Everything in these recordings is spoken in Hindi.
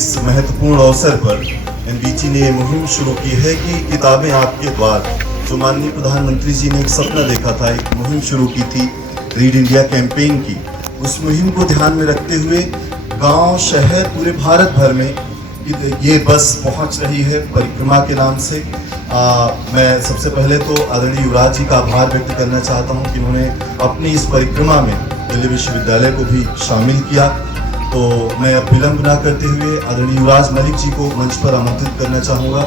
इस महत्वपूर्ण अवसर पर एनबीटी ने ये मुहिम शुरू की है कि किताबें आपके द्वार। जो माननीय प्रधानमंत्री जी ने एक सपना देखा था, एक मुहिम शुरू की थी रीड इंडिया कैंपेन की। उस मुहिम को ध्यान में रखते हुए गांव, शहर, पूरे भारत भर में ये बस पहुंच रही है परिक्रमा के नाम से। मैं सबसे पहले तो आदरणीय युवराज जी का आभार व्यक्त करना चाहता हूं कि उन्होंने अपनी इस परिक्रमा में दिल्ली विश्वविद्यालय को भी शामिल किया। तो मैं अब विलंब ना करते हुए आदरणीय युवराज मलिक जी को मंच पर आमंत्रित करना चाहूँगा।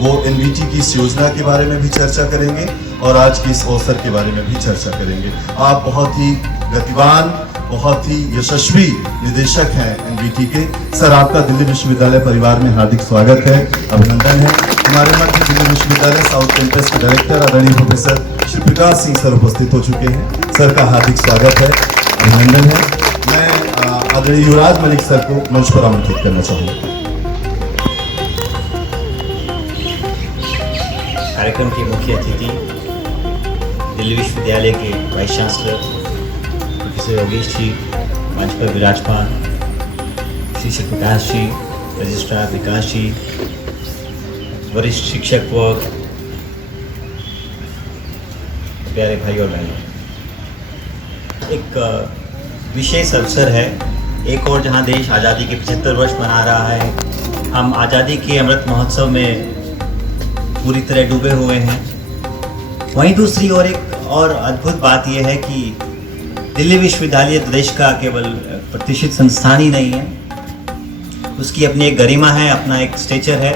वो एनबीटी की इस योजना के बारे में भी चर्चा करेंगे और आज के इस अवसर के बारे में भी चर्चा करेंगे। आप बहुत ही गतिवान, बहुत ही यशस्वी निदेशक हैं एनबीटी के। सर, आपका दिल्ली विश्वविद्यालय परिवार में हार्दिक स्वागत है, अभिनंदन है। हमारे मध्य दिल्ली विश्वविद्यालय साउथ कैंपस के डायरेक्टर आदरणीय प्रोफेसर श्री प्रकाश सिंह सर उपस्थित हो चुके हैं। सर का हार्दिक स्वागत है, अभिनंदन है। मैं आदरणीय युवराज मलिक सर को मंच पर आमंत्रित करना चाहूँगा। कार्यक्रम के मुख्य अतिथि दिल्ली विश्वविद्यालय के vice chancellor professor Yogesh ji, मंच पर विराजमान श्री प्रकाश जी, रजिस्ट्रार विकास जी, वरिष्ठ शिक्षक वर्ग, प्यारे भाई और बहनों, एक विशेष अवसर है। एक और जहां देश आज़ादी के 75 वर्ष मना रहा है, हम आज़ादी के अमृत महोत्सव में पूरी तरह डूबे हुए हैं। वहीं दूसरी ओर एक और अद्भुत बात यह है कि दिल्ली विश्वविद्यालय देश का केवल प्रतिष्ठित संस्थान ही नहीं है, उसकी अपनी एक गरिमा है, अपना एक स्टेचर है।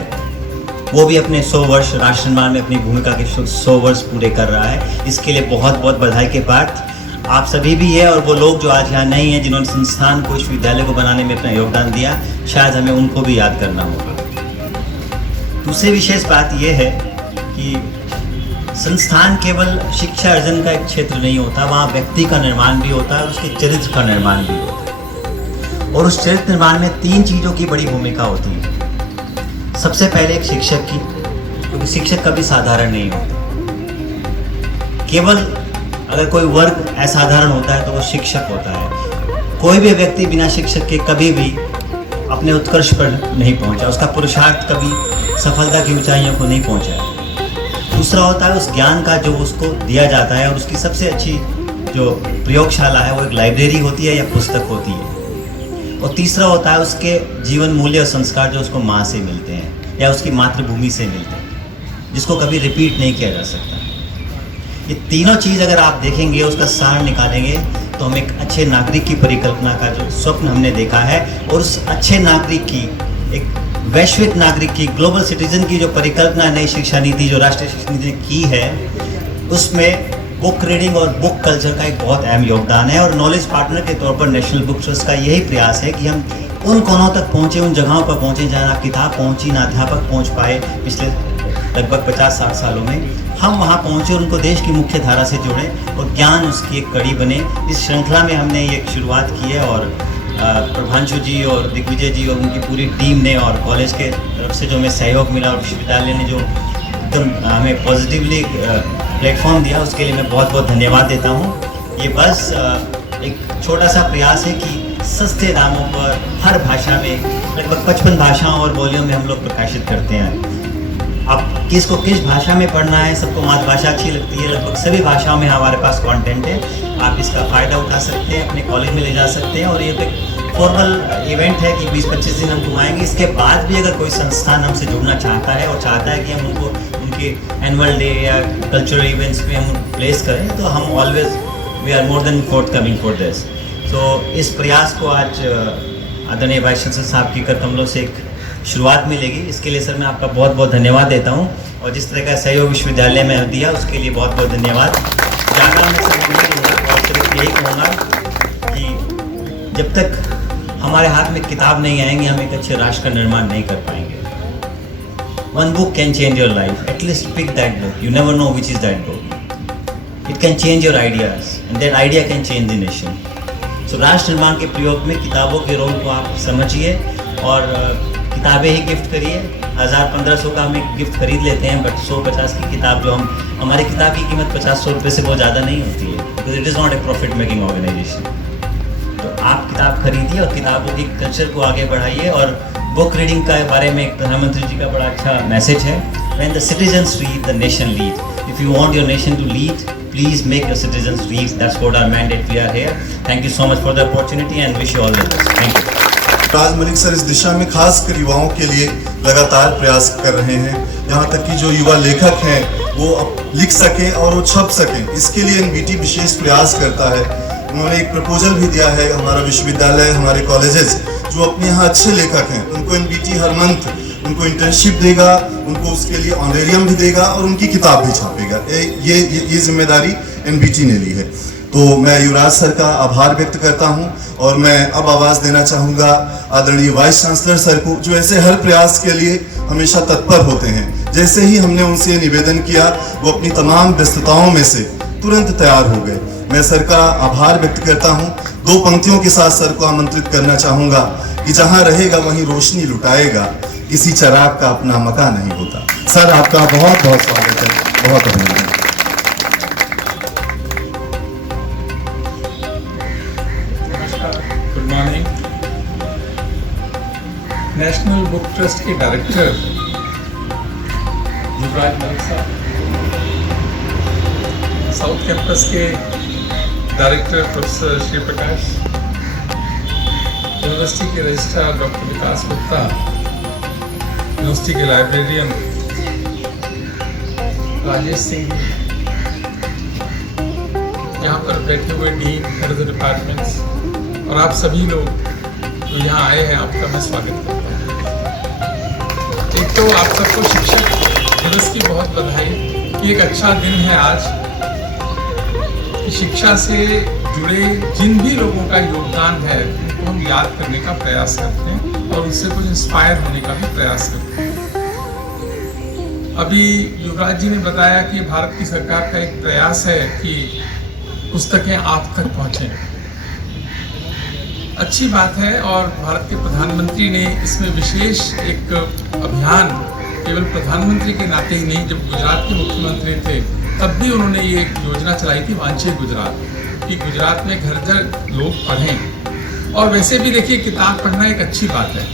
वो भी अपने 100 वर्ष राष्ट्र निर्माण में अपनी भूमिका के 100 वर्ष पूरे कर रहा है। इसके लिए बहुत बहुत बधाई के पात्र आप सभी भी है, और वो लोग जो आज यहाँ नहीं हैं, जिन्होंने संस्थान को, विश्वविद्यालय को बनाने में अपना योगदान दिया, शायद हमें उनको भी याद करना होगा। दूसरी विशेष बात यह है कि संस्थान केवल शिक्षा अर्जन का एक क्षेत्र नहीं होता, वहाँ व्यक्ति का निर्माण भी होता है और उसके चरित्र का निर्माण भी होता है। और उस चरित्र निर्माण में 3 चीज़ों की बड़ी भूमिका होती है। सबसे पहले एक शिक्षक की, क्योंकि शिक्षक कभी साधारण नहीं होता। केवल अगर कोई वर्ग असाधारण होता है तो वो शिक्षक होता है। कोई भी व्यक्ति बिना शिक्षक के कभी भी अपने उत्कर्ष पर नहीं पहुंचा, उसका पुरुषार्थ कभी सफलता की ऊंचाइयों को नहीं पहुंचा। दूसरा होता है उस ज्ञान का जो उसको दिया जाता है, और उसकी सबसे अच्छी जो प्रयोगशाला है वो एक लाइब्रेरी होती है या पुस्तक होती है। और तीसरा होता है उसके जीवन मूल्य और संस्कार जो उसको माँ से मिलते हैं या उसकी मातृभूमि से मिलते हैं, जिसको कभी रिपीट नहीं किया जा सकता। ये तीनों चीज़ अगर आप देखेंगे, उसका सार निकालेंगे, तो हम एक अच्छे नागरिक की परिकल्पना का जो स्वप्न हमने देखा है, और उस अच्छे नागरिक की, एक वैश्विक नागरिक की, ग्लोबल सिटीजन की जो परिकल्पना नई शिक्षा नीति, जो राष्ट्रीय शिक्षा नीति ने की है, उसमें बुक रीडिंग और बुक कल्चर का एक बहुत अहम योगदान है। और नॉलेज पार्टनर के तौर पर नेशनल बुक ट्रस्ट का यही प्रयास है कि हम उन कोनों तक पहुँचे, उन जगहों पर पहुँचे जहाँ ना किताब पहुँची, ना अध्यापक पहुँच पाए। पिछले लगभग 50-60 सालों में हम वहाँ पहुँचे, उनको देश की मुख्य धारा से जोड़ें और ज्ञान उसकी एक कड़ी बने। इस श्रृंखला में हमने ये शुरुआत की है, और प्रभांशु जी और दिग्विजय जी और उनकी पूरी टीम ने, और कॉलेज के तरफ से जो हमें सहयोग मिला, और विश्वविद्यालय ने जो एकदम हमें पॉजिटिवली प्लेटफॉर्म दिया, उसके लिए मैं बहुत बहुत धन्यवाद देता हूँ। ये बस एक छोटा सा प्रयास है कि सस्ते दामों पर हर भाषा में, लगभग 55 भाषाओं और बोलियों में हम लोग प्रकाशित करते हैं। अब किसको किस भाषा में पढ़ना है, सबको मातृभाषा अच्छी लगती है, लगभग सभी भाषाओं में हमारे पास कंटेंट है। आप इसका फ़ायदा उठा सकते हैं, अपने कॉलेज में ले जा सकते हैं, और ये तो एक फॉर्मल इवेंट है कि 20-25 दिन हम घुमाएंगे। इसके बाद भी अगर कोई संस्थान हमसे जुड़ना चाहता है और चाहता है कि हम उनको उनके एनुअल डे या कल्चरल इवेंट्स में हम प्लेस करें, तो हम always we are more than forthcoming for this. तो इस प्रयास को आज आदरणीय वाइस चांसलर साहब की कर कमलों से एक शुरुआत मिलेगी। इसके लिए सर मैं आपका बहुत बहुत धन्यवाद देता हूं, और जिस तरह का सहयोग विश्वविद्यालय में दिया उसके लिए बहुत बहुत धन्यवाद। ज़्यादा मैं सर नहीं दूँगा, और सिर्फ यही कहूँगा कि जब तक हमारे हाथ में किताब नहीं आएंगी, हम एक अच्छे राष्ट्र का निर्माण नहीं कर पाएंगे। One book can change your life. At least pick that book. You never know which is that book. It can change your ideas, and that idea can change the nation. So राष्ट्र निर्माण के प्रयोग में किताबों के रोल को आप समझिए, और किताबें ही गिफ्ट करिए। 1000-1500 का हम एक गिफ्ट खरीद लेते हैं, बट 100-50 की किताब जो हमारी किताब की कीमत 50-100 रुपये से बहुत ज़्यादा नहीं होती है, because it is not a profit making organisation. तो आप किताब खरीदिए और किताबों की कल्चर को आगे बढ़ाइए, और बुक रीडिंग का बारे में प्रधानमंत्री जी का बड़ा अच्छा मैसेज है। When the citizens read, the nation lead. If you want your nation to lead, please make your citizens read. That's what our mandate. We are here. Thank you so much for the opportunity and wish you all the best. Thank you. Raj Malik sir इस दिशा में खासकर युवाओं के लिए लगातार प्रयास कर रहे हैं, यहाँ तक कि जो युवा लेखक हैं वो अब लिख सकें और वो छप सकें, इसके लिए एनबीटी विशेष प्रयास करता है। उन्होंने एक प्रपोजल भी दिया है, हमारा विश्वविद्यालय, हमारे कॉलेजेस जो अपने यहाँ अच्छे लेखक हैं उनको एनबीटी हर मंथ उनको इंटर्नशिप देगा, उनको उसके लिए ऑनरेरियम भी देगा और उनकी किताब भी छापेगा। ये जिम्मेदारी एनबीटी ने ली है। तो मैं युवराज सर का आभार व्यक्त करता हूं और मैं अब आवाज देना चाहूंगा आदरणीय वाइस चांसलर सर को, जो ऐसे हर प्रयास के लिए हमेशा तत्पर होते हैं। जैसे ही हमने उनसे निवेदन किया वो अपनी तमाम व्यस्तताओं में से तुरंत तैयार हो गए। मैं सर का आभार व्यक्त करता हूं। दो पंक्तियों के साथ सर को आमंत्रित करना चाहूंगा कि जहां रहेगा वहीं रोशनी लुटाएगा, किसी चिराग का अपना मकान नहीं होता। सर आपका बहुत बहुत स्वागत है, बहुत अभिनंदन। Good morning. National book trust के डायरेक्टर युवराज मलिक साहब, साउथ कैंपस के director professor Shri Prakash, university के रजिस्ट्रार डॉक्टर विकास गुप्ता, यूनिवर्सिटी के लाइब्रेरियन राजेश सिंह, यहाँ पर बैठे हुए dean, head of the departments और आप सभी लोग जो यहाँ आए हैं, आपका मैं स्वागत करता हूँ। एक तो आप सबको शिक्षक दिवस की बहुत बधाई कि एक अच्छा दिन है आज कि शिक्षा से जुड़े जिन भी लोगों का योगदान है उनको हम याद करने का प्रयास करते हैं और उससे कुछ इंस्पायर होने का भी प्रयास करते हैं। अभी युवराज जी ने बताया कि भारत की सरकार का एक प्रयास है कि पुस्तकें आप तक पहुँचें। अच्छी बात है और भारत के प्रधानमंत्री ने इसमें विशेष एक अभियान, केवल प्रधानमंत्री के नाते ही नहीं, जब गुजरात के मुख्यमंत्री थे तब भी उन्होंने ये एक योजना चलाई थी वांछित गुजरात, कि गुजरात में घर घर लोग पढ़ें। और वैसे भी देखिए किताब पढ़ना एक अच्छी बात है,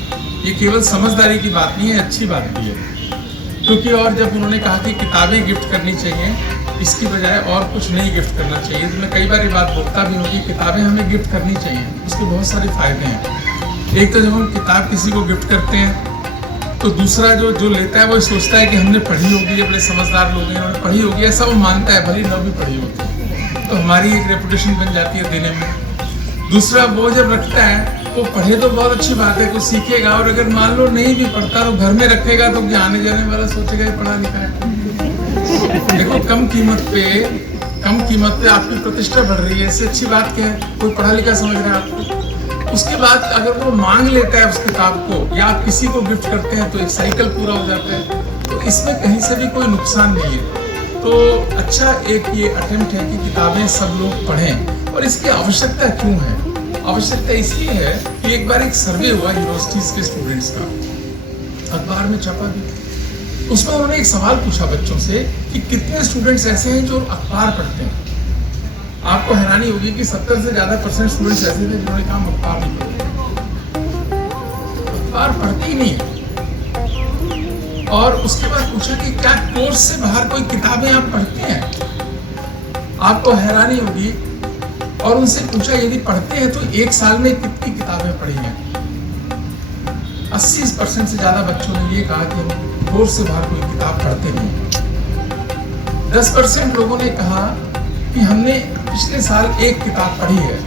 ये केवल समझदारी की बात नहीं है, अच्छी बात भी है। क्योंकि और जब उन्होंने कहा कि किताबें गिफ्ट करनी चाहिए, इसकी बजाय और कुछ नहीं गिफ्ट करना चाहिए, तो मैं कई बार ये बात बोलता भी हूँ कि किताबें हमें गिफ्ट करनी चाहिए, उसके बहुत सारे फायदे हैं। एक तो जब हम किताब किसी को गिफ्ट करते हैं तो दूसरा जो लेता है वो सोचता है कि हमने पढ़ी होगी, बड़े समझदार लोग हैं, उन्होंने पढ़ी होगी, ऐसा वो मानता है, भली न भी पढ़ी होती, तो हमारी एक रेपुटेशन बन जाती है देने में। दूसरा वो जब रखता है वो पढ़े तो बहुत अच्छी बात है, कुछ सीखेगा, और अगर मान लो नहीं भी पढ़ता तो घर में रखेगा तो क्या आने जाने वाला सोचेगा ये पढ़ा लिखा है। देखो कम कीमत पे आपकी प्रतिष्ठा बढ़ रही है, इससे अच्छी बात क्या है, कोई पढ़ा लिखा समझ रहा है आपको। उसके बाद अगर वो मांग लेता है उस किताब को या आप किसी को गिफ्ट करते हैं तो एक साइकिल पूरा हो जाता है, तो इसमें कहीं से भी कोई नुकसान नहीं है। तो अच्छा एक ये अटेम्प्ट है कि किताबें सब लोग पढ़ें। और इसकी आवश्यकता क्यों है? आवश्यकता इसलिए है कि एक बार एक सर्वे हुआ यूनिवर्सिटीज के स्टूडेंट्स का, अखबार में छपा भी, उसमें उन्होंने एक सवाल पूछा बच्चों से कि कितने स्टूडेंट्स ऐसे हैं जो अखबार पढ़ते हैं। आपको हैरानी होगी कि 70 से ज्यादा % स्टूडेंट्स ऐसे थे जिन्होंने कहा अखबार नहीं पढ़ते, अखबार पढ़ते ही नहीं। और उसके बाद पूछा कि क्या कोर्स से बाहर कोई किताबें आप पढ़ते हैं? आपको हैरानी होगी। और उनसे पूछा यदि पढ़ते हैं तो एक साल में कितनी किताबें पढ़ी हैं? 80% से ज्यादा बच्चों ने ये कहा कि हम कोर्स से बाहर कोई किताब पढ़ते नहीं। 10% लोगों ने कहा कि हमने पिछले साल एक किताब पढ़ी है।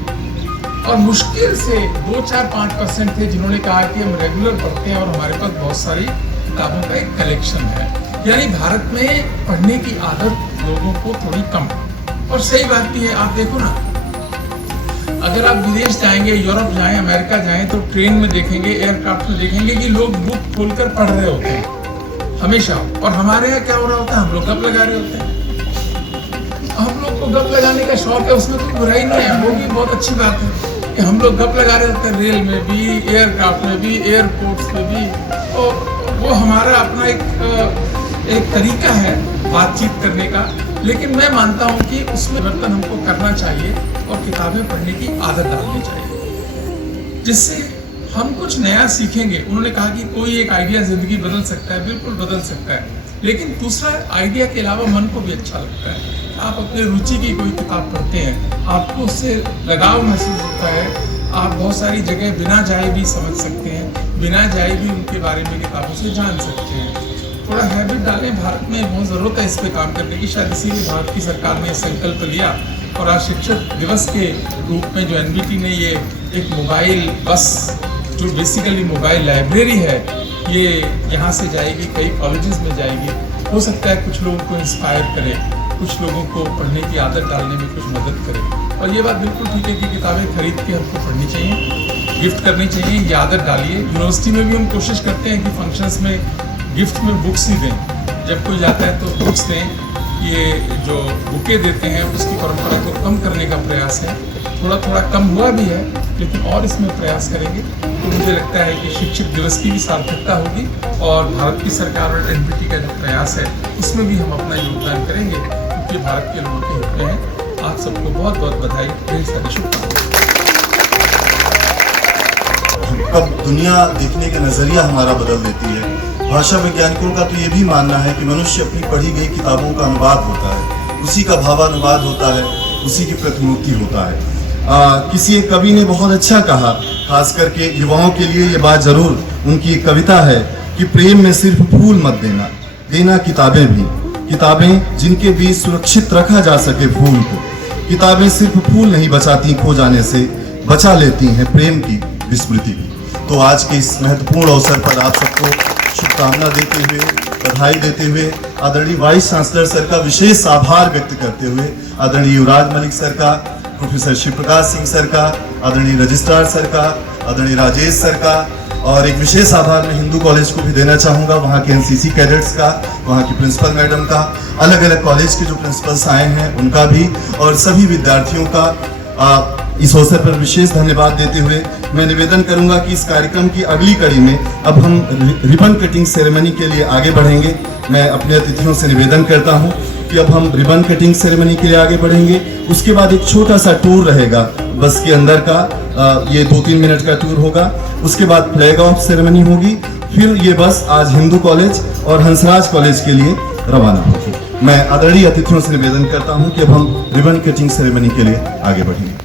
और मुश्किल से 2-4-5% थे जिन्होंने कहा कि हम रेगुलर पढ़ते हैं और हमारे पास बहुत सारी किताबों का एक कलेक्शन है। यानी भारत में पढ़ने की आदत लोगों को थोड़ी कम है। और सही बात भी है, आप देखो ना, अगर आप विदेश जाएंगे, यूरोप जाएं, अमेरिका जाएं, तो ट्रेन में देखेंगे, एयरक्राफ्ट में देखेंगे कि लोग बुक खोलकर पढ़ रहे होते हैं हमेशा। और हमारे यहाँ क्या हो रहा होता है, हम लोग गप लगा रहे होते हैं। हम लोग को गप लगाने का शौक है, उसमें कोई बुराई नहीं है, वो भी बहुत अच्छी बात है कि हम लोग गप लगा रहे होते हैं, रेल में भी, एयरक्राफ्ट में भी, एयरपोर्ट्स में भी। तो वो हमारा अपना एक तरीका है बातचीत करने का। लेकिन मैं मानता हूँ कि उसमें परिवर्तन हमको करना चाहिए और किताबें पढ़ने की आदत डालनी चाहिए, जिससे हम कुछ नया सीखेंगे। उन्होंने कहा कि कोई एक आइडिया ज़िंदगी बदल सकता है, बिल्कुल बदल सकता है, लेकिन दूसरा आइडिया के अलावा मन को भी अच्छा लगता है। आप अपने रुचि की कोई किताब पढ़ते हैं, आपको उससे लगाव महसूस होता है, आप बहुत सारी जगह बिना जाए भी समझ सकते हैं, बिना जाए भी उनके बारे में किताबों से जान सकते हैं। थोड़ा हैबिट डालें, भारत में बहुत ज़रूरत है इस पर काम करने की, शायद इसीलिए भारत की सरकार ने संकल्प लिया और आज शिक्षक दिवस के रूप में जो एनबीटी ने ये एक मोबाइल बस, जो बेसिकली मोबाइल लाइब्रेरी है, ये यहाँ से जाएगी, कई कॉलेजेस में जाएगी। हो सकता है कुछ लोगों को इंस्पायर करे, कुछ लोगों को पढ़ने की आदत डालने में कुछ मदद करे। और ये बात बिल्कुल ठीक है कि किताबें खरीद के हमको पढ़नी चाहिए, गिफ्ट करनी चाहिए, ये आदत डालिए। यूनिवर्सिटी में भी हम कोशिश करते हैं कि फंक्शंस में गिफ्ट में बुक्स ही दें, जब कोई जाता है तो बुक्स दें। ये जो बुके देते हैं उसकी परंपरा को कम करने का प्रयास है, थोड़ा थोड़ा कम हुआ भी है, लेकिन और इसमें प्रयास करेंगे तो मुझे लगता है कि शिक्षक दिवस की भी सार्थकता होगी और भारत की सरकार और एनबीटी का जो प्रयास है उसमें भी हम अपना योगदान करेंगे, क्योंकि भारत के लोगों के हित में है। आप सबको बहुत बहुत बधाई, ढेर सारी शुभकामनाएं। कब दुनिया देखने का नजरिया हमारा बदल देती है। भाषा वैज्ञानिकों का तो ये भी मानना है कि मनुष्य अपनी पढ़ी गई किताबों का अनुवाद होता है, उसी का भावानुवाद होता है, उसी की प्रतिमूर्ति होता है। किसी एक कवि ने बहुत अच्छा कहा, खास करके युवाओं के लिए ये बात जरूर, उनकी एक कविता है कि प्रेम में सिर्फ फूल मत देना, देना किताबें भी, किताबें जिनके बीच सुरक्षित रखा जा सके फूल को। किताबें सिर्फ फूल नहीं बचाती खो जाने से, बचा लेती हैं प्रेम की विस्मृति भी। तो आज के इस महत्वपूर्ण अवसर पर आप सबको शुभकामना देते हुए, बधाई देते हुए, आदरणीय वाइस चांसलर सर का विशेष आभार व्यक्त करते हुए, आदरणीय युवराज मलिक सर का, प्रोफेसर शिव प्रकाश सिंह सर का, आदरणीय रजिस्ट्रार सर का, आदरणीय राजेश सर का, और एक विशेष आभार मैं हिंदू कॉलेज को भी देना चाहूँगा, वहाँ के एनसीसी कैडेट्स का, वहाँ की प्रिंसिपल मैडम का, अलग अलग कॉलेज के जो प्रिंसिपल्स आए हैं उनका भी, और सभी विद्यार्थियों का इस अवसर पर विशेष धन्यवाद देते हुए मैं निवेदन करूंगा कि इस कार्यक्रम की अगली कड़ी में अब हम रिबन कटिंग सेरेमनी के लिए आगे बढ़ेंगे। मैं अपने अतिथियों से निवेदन करता हूं कि अब हम रिबन कटिंग सेरेमनी के लिए आगे बढ़ेंगे। उसके बाद एक छोटा सा टूर रहेगा बस के अंदर का, ये 2-3 मिनट का टूर होगा। उसके बाद फ्लैग ऑफ सेरेमनी होगी, फिर ये बस आज हिंदू कॉलेज और हंसराज कॉलेज के लिए रवाना होगी। मैं आदरणीय अतिथियों से निवेदन करता हूँ कि अब हम रिबन कटिंग सेरेमनी के लिए आगे बढ़ेंगे।